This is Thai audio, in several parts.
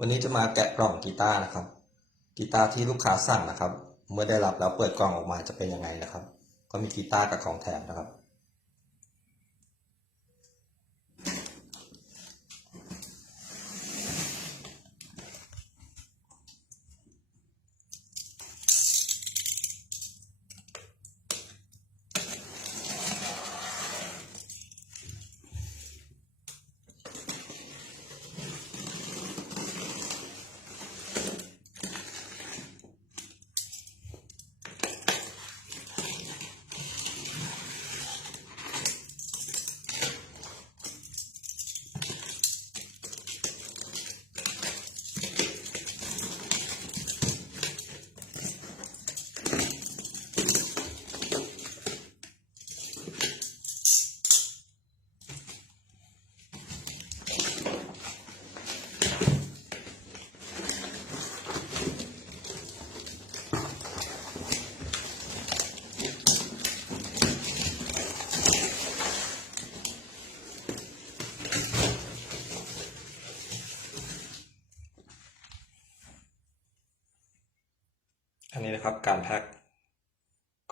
วันนี้จะมาแกะกล่องกีตาร์นะครับ กีตาร์ที่ลูกค้าสั่งนะครับ เมื่อได้รับแล้วเปิดกล่องออกมาจะเป็นยังไงนะครับ ก็มีกีตาร์กับของแถมนะครับ อันนี้นะครับการแพ็ค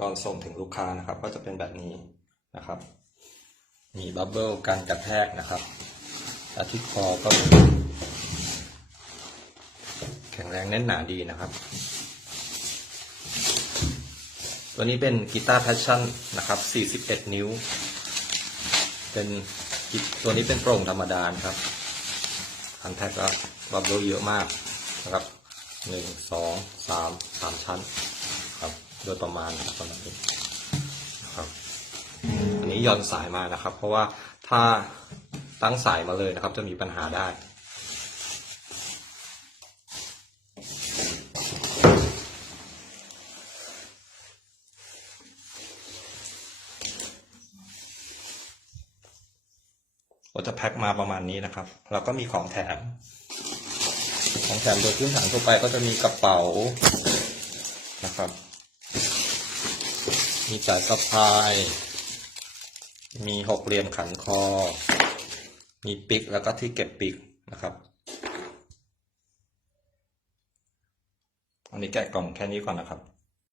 ก่อนส่งถึงลูกค้านะครับ ก็จะเป็นแบบนี้นะครับ มีบับเบิลกันกระแทกนะครับและที่คอก็แข็งแรงแน่นหนาดีนะครับ ตัวนี้เป็นกีตาร์แพชชั่นนะครับ 41 นิ้ว เป็นตัวนี้เป็นโปร่งธรรมดานครับอันแพ็คก็บับเบิลเยอะมากนะครับ หนึ่งสองสามสามชั้นครับโดยประมาณนะครับประมาณนี้นะครับอันนี้ย่อนสายมานะครับ เพราะว่าถ้าตั้งสายมาเลยนะครับ จะมีปัญหาได้ก็จะแพ็คมาประมาณนี้นะครับ แล้วก็มีของแถม ของแถมโดยพื้นฐานทั่วไปก็จะมีกระเป๋านะครับ มีสายสะพาย มีหกเหลี่ยมขันคอ มีปิกแล้วก็ที่เก็บปิกนะครับ อันนี้แกะกล่องแค่นี้ก่อนนะครับ